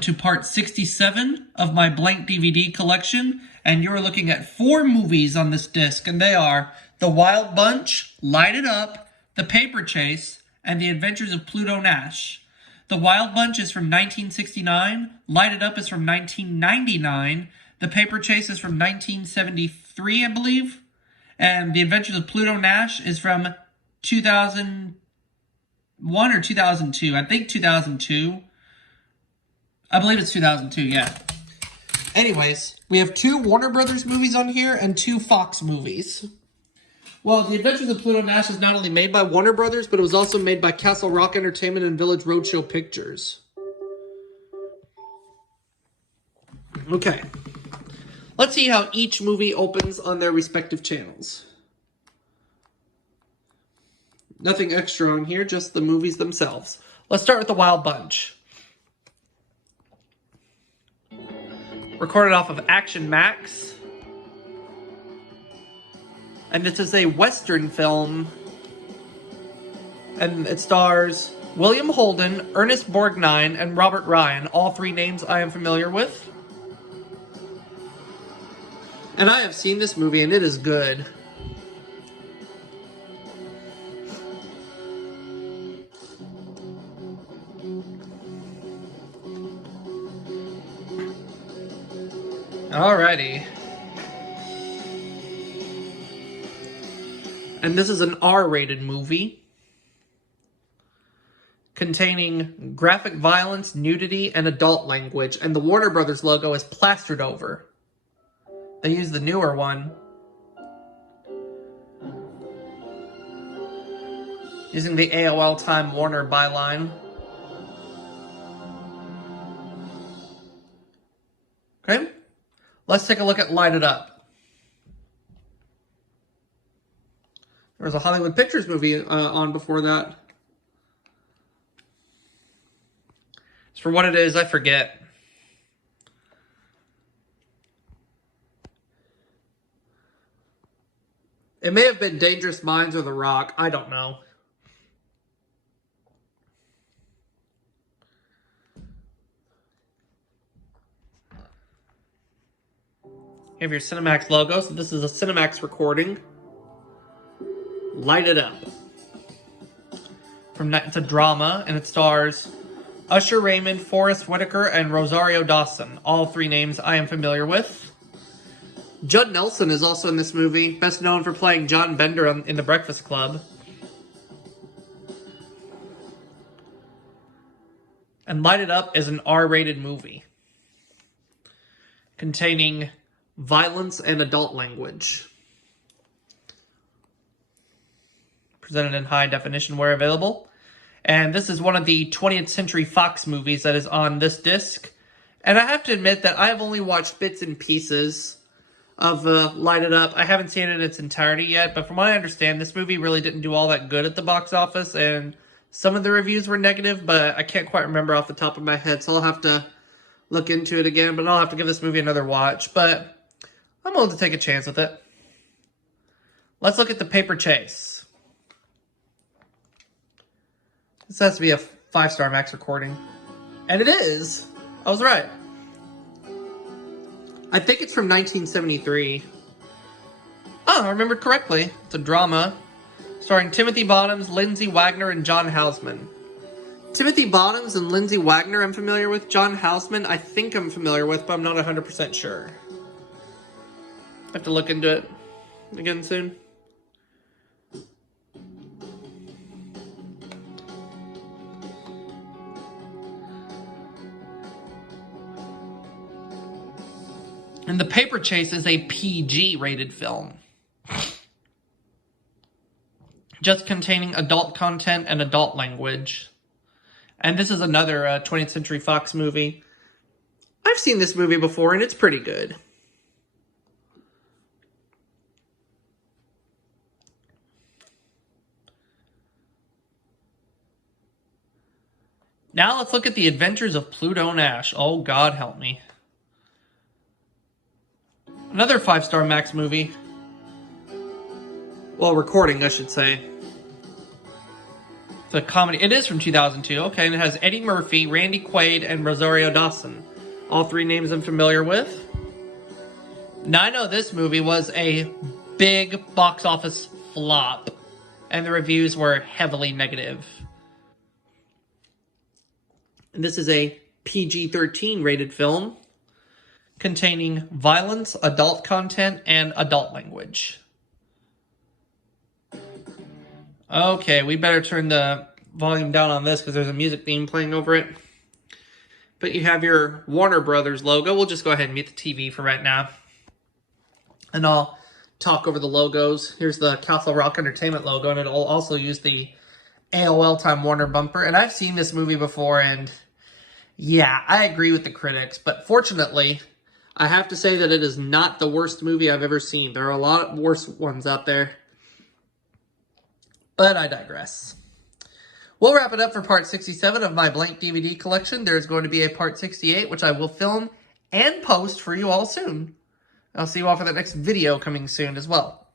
To part 67 of my blank DVD collection, and you're looking at 4 movies on this disc, and they are The Wild Bunch, Light It Up, The Paper Chase, and The Adventures of Pluto Nash. The Wild Bunch is from 1969, Light It Up is from 1999, The Paper Chase is from 1973, I believe, and The Adventures of Pluto Nash is from 2001 or 2002, I think 2002. I believe it's 2002, yeah. Anyways, we have 2 Warner Brothers movies on here and 2 Fox movies. Well, The Adventures of Pluto Nash is not only made by Warner Brothers, but it was also made by Castle Rock Entertainment and Village Roadshow Pictures. Okay. Let's see how each movie opens on their respective channels. Nothing extra on here, just the movies themselves. Let's start with The Wild Bunch. Recorded off of Action Max. And this is a Western film. And it stars William Holden, Ernest Borgnine, and Robert Ryan. All 3 names I am familiar with. And I have seen this movie, and it is good. Alrighty. And this is an R-rated movie containing graphic violence, nudity, and adult language. And the Warner Brothers logo is plastered over. They use the newer one. Using the AOL Time Warner byline. Okay. Let's take a look at Light It Up. There was a Hollywood Pictures movie on before that. As for what it is, I forget. It may have been Dangerous Minds or The Rock. I don't know. You have your Cinemax logo, so this is a Cinemax recording. Light It Up. It's a drama, and it stars Usher Raymond, Forrest Whitaker, and Rosario Dawson. All 3 names I am familiar with. Judd Nelson is also in this movie, best known for playing John Bender in The Breakfast Club. And Light It Up is an R-rated movie containing violence and adult language. Presented in high definition where available. And this is one of the 20th Century Fox movies that is on this disc. And I have to admit that I have only watched bits and pieces of Light It Up. I haven't seen it in its entirety yet, but from what I understand, this movie really didn't do all that good at the box office, and some of the reviews were negative, but I can't quite remember off the top of my head, so I'll have to look into it again, but I'll have to give this movie another watch. But I'm willing to take a chance with it. Let's look at The Paper Chase. This has to be a 5-star Max recording. And it is! I was right. I think it's from 1973. Oh, I remembered correctly. It's a drama starring Timothy Bottoms, Lindsay Wagner, and John Houseman. Timothy Bottoms and Lindsay Wagner I'm familiar with. John Houseman I think I'm familiar with, but I'm not 100% sure. I have to look into it again soon. And The Paper Chase is a PG-rated film. Just containing adult content and adult language. And this is another 20th Century Fox movie. I've seen this movie before, and it's pretty good. Now let's look at The Adventures of Pluto Nash. Oh, God help me. Another 5-star Max movie. Well, recording, I should say. It's a comedy. It is from 2002. Okay, and it has Eddie Murphy, Randy Quaid, and Rosario Dawson. All three names I'm familiar with. Now, I know this movie was a big box office flop, and the reviews were heavily negative. And this is a PG-13 rated film containing violence, adult content, and adult language. Okay, we better turn the volume down on this because there's a music theme playing over it. But you have your Warner Brothers logo. We'll just go ahead and mute the TV for right now. And I'll talk over the logos. Here's the Castle Rock Entertainment logo, and it'll also use the AOL Time Warner bumper. And I've seen this movie before, and yeah, I agree with the critics. But fortunately, I have to say that it is not the worst movie I've ever seen. There are a lot worse ones out there. But I digress. We'll wrap it up for part 67 of my blank DVD collection. There's going to be a part 68, which I will film and post for you all soon. I'll see you all for the next video coming soon as well.